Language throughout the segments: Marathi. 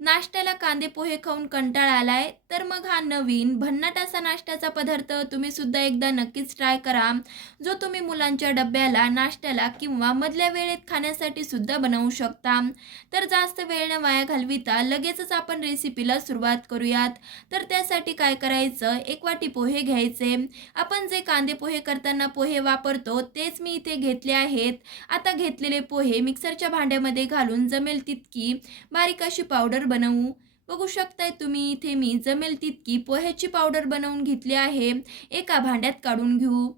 नाश्त्याला कांदे पोहे खाऊन कंटाळा आलाय तर मग हा नवीन भन्नाट असा नाश्त्याचा पदार्थ तुम्ही सुद्धा एकदा नक्कीच ट्राय करा. जो तुम्ही मुलांच्या डब्याला नाश्त्याला किंवा मधल्या वेळेत खाण्यासाठी सुद्धा बनवू शकता. तर जास्त वेळ न वाया घालविता लगेचच आपण रेसिपीला सुरुवात करूयात. तर त्यासाठी काय करायचं? एक वाटी पोहे घ्यायचे. आपण जे कांदे पोहे करताना पोहे वापरतो तेच मी इथे घेतले आहेत. आता घेतलेले पोहे मिक्सरच्या भांड्यामध्ये घालून जमेल तितकी बारीक अशी पावडर बनवू? बघू शकताय तुम्ही इथे मी जमेल तितकी पोह्याची पावडर बनवून घेतली आहे. एका भांड्यात काढून घेऊ.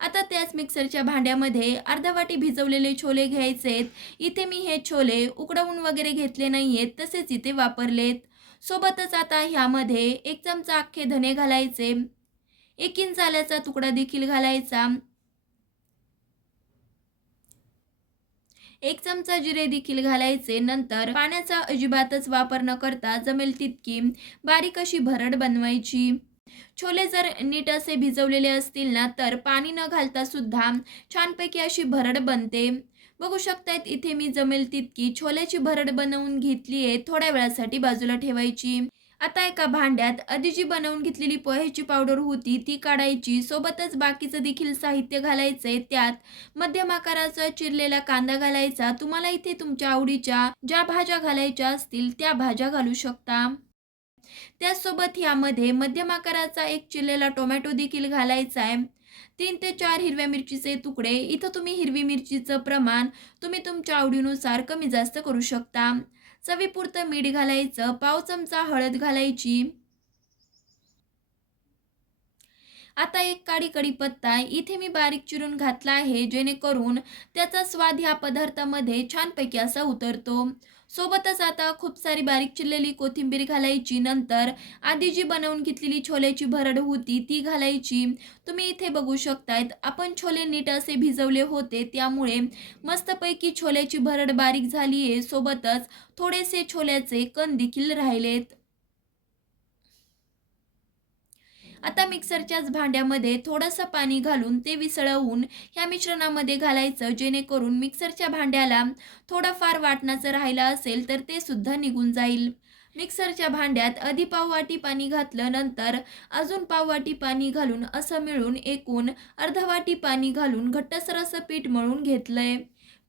आता त्याच मिक्सरच्या भांड्यामध्ये अर्धा वाटी भिजवलेले छोले घ्यायचेत. इथे मी हे छोले उकडवून वगैरे घेतले नाही आहेत तसेच इथे वापरलेत. सोबतच आता ह्यामध्ये एक चमचा अख्खे धने घालायचे. एक इंच आल्याचा तुकडा देखील घालायचा. एक चमचा जिरे देखील घालायचे. नंतर पाण्याचा अजिबातच वापर न करता जमेल तितकी बारीक अशी भरड बनवायची. छोले जर नीट असे भिजवलेले असतील ना तर पाणी न घालता सुद्धा छानपैकी अशी भरड बनते. बघू शकतायत इथे मी जमेल तितकी. छोल्याची भरड बनवून घेतली आहे थोड्या वेळासाठी बाजूला ठेवायची. आता एका भांड्यात आधी जी बनवून घेतलेली पोह्याची पावडर होती ती काढायची. सोबतच बाकीचं देखील साहित्य घालायचंय. त्यात मध्यम आकाराचा चिरलेला कांदा घालायचा. तुम्हाला इथे तुमच्या आवडीच्या ज्या भाज्या घालायच्या असतील त्या भाज्या घालू शकता. त्याचसोबत यामध्ये मध्यम आकाराचा एक चिरलेला टोमॅटो देखील घालायचा आहे तीन ते चार हिरव्या मिरचीचे तुकडे. इथं तुम्ही हिरवी मिरचीचं प्रमाण तुम्ही तुमच्या आवडीनुसार कमी जास्त करू शकता. चवीपुरतं मीठ घालायचं पाव चमचा हळद घालायची. आता एक काडी कढीपत्ता इथे मी बारीक चिरून घातला आहे जेणेकरून त्याचा स्वाद ह्या पदार्थामध्ये छानपैकी असा उतरतो. सोबतच आता खूप सारी बारीक चिरलेली कोथिंबीर घालायची नंतर आधी जी बनवून घेतलेली छोल्याची भरड होती ती घालायची. तुम्ही इथे बघू शकतायत आपण छोले नीट असे भिजवले होते त्यामुळे मस्तपैकी छोल्याची भरड बारीक झाली आहे सोबतच थोडेसे छोल्याचे कण देखील राहिलेत. आता मिक्सरच्याच भांड्यामध्ये थोडंसं पाणी घालून ते विसळवून ह्या मिश्रणामध्ये घालायचं जेणेकरून मिक्सरच्या भांड्याला थोडंफार वाटणाचं राहिलं असेल तर ते सुद्धा निघून जाईल. मिक्सरच्या भांड्यात आधी पाववाटी पाणी घातलं नंतर अजून पाववाटी पाणी घालून असं मिळून एकूण अर्धवाटी पाणी घालून घट्टसर असं पीठ मळून घेतलंय.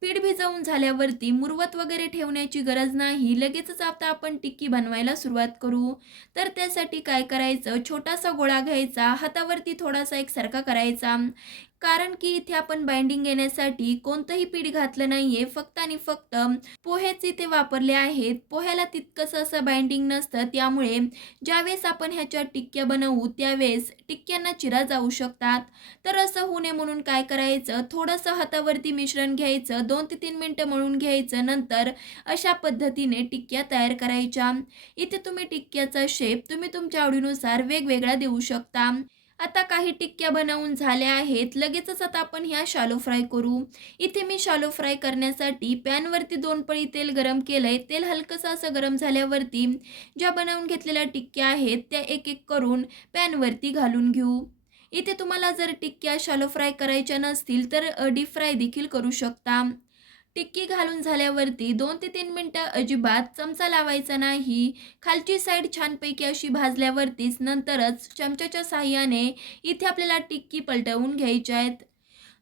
पीठ भिजवून झाल्यावरती मुरवत वगैरे ठेवण्याची गरज नाही. लगेचच आता आपण टिक्की बनवायला सुरुवात करू. तर त्यासाठी काय करायचं? छोटासा गोळा घ्यायचा. हातावरती थोडासा एकसारखा करायचा. कारण की इथे आपण बाइंडिंग येण्यासाठी कोणतंही पीठ घातलं नाहीये. फक्त आणि फक्त पोहेच इथे वापरले आहेत. पोह्याला तितकंसं असं बाइंडिंग नसतं. त्यामुळे ज्यावेळेस आपण ह्याच्या टिक्क्या बनवू त्यावेळेस टिक्क्यांना चिरा जाऊ शकतात. तर असं होऊ नये म्हणून काय करायचं? थोडंसं हातावरती मिश्रण घ्यायचं. दोन ते तीन मिनटं मळून घ्यायचं. नंतर अशा पद्धतीने टिक्क्या तयार करायच्या. इथे तुम्ही टिक्क्याचा शेप तुम्ही तुमच्या आवडीनुसार वेगवेगळा देऊ शकता. आता काही टिक्क्या बनवून झाल्या आहेत. लगेचच आता आपण ह्या शालो फ्राय करू. इथे मी शालो फ्राय करण्यासाठी पॅनवरती दोन पळी तेल गरम केलंय. तेल हलकंसं असं गरम झाल्यावरती ज्या बनवून घेतलेल्या टिक्क्या आहेत त्या एक एक करून पॅनवरती घालून घेऊ. इथे तुम्हाला जर टिक्क्या शालो फ्राय करायच्या नसतील तर डीप फ्राय देखील करू शकता. टिक्की घालून झाल्यावरती दोन ते तीन मिनटं अजिबात चमचा लावायचा नाही. खालची साईड छानपैकी अशी भाजल्यावरतीच नंतरच चमच्याच्या साह्याने इथे आपल्याला टिक्की पलटवून घ्यायच्या आहेत.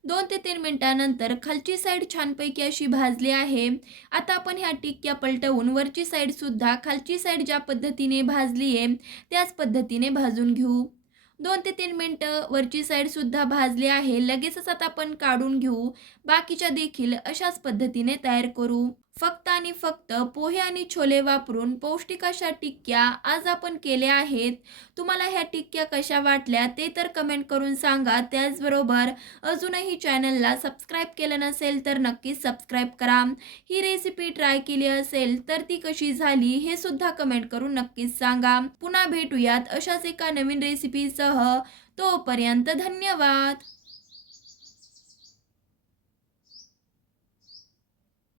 दोन ते तीन मिनटानंतर खालची साईड छानपैकी अशी भाजली आहे. आता आपण ह्या टिक्क्या पलटवून वरची साईडसुद्धा खालची साईड ज्या पद्धतीने भाजली आहे त्याच पद्धतीने भाजून घेऊ. दोन ते तीन मिनटं वरची साईडसुद्धा भाजली आहे. लगेचच आता आपण काढून घेऊ. बाकीच्या देखील अशाच पद्धतीने तयार करू. फक्त आणि फक्त पोहे आणि छोले वापरून पौष्टिक अशा टिक्क्या आज आपण केल्या आहेत. तुम्हाला ह्या टिक्क्या कशा वाटल्या ते तर कमेंट करून सांगा. त्याचबरोबर अजूनही चॅनलला सबस्क्राईब केलं नसेल तर नक्कीच सबस्क्राईब करा. ही रेसिपी ट्राय केली असेल तर ती कशी झाली हे सुद्धा कमेंट करून नक्कीच सांगा. पुन्हा भेटूयात अशाच एका नवीन रेसिपीसह तोपर्यंत धन्यवाद!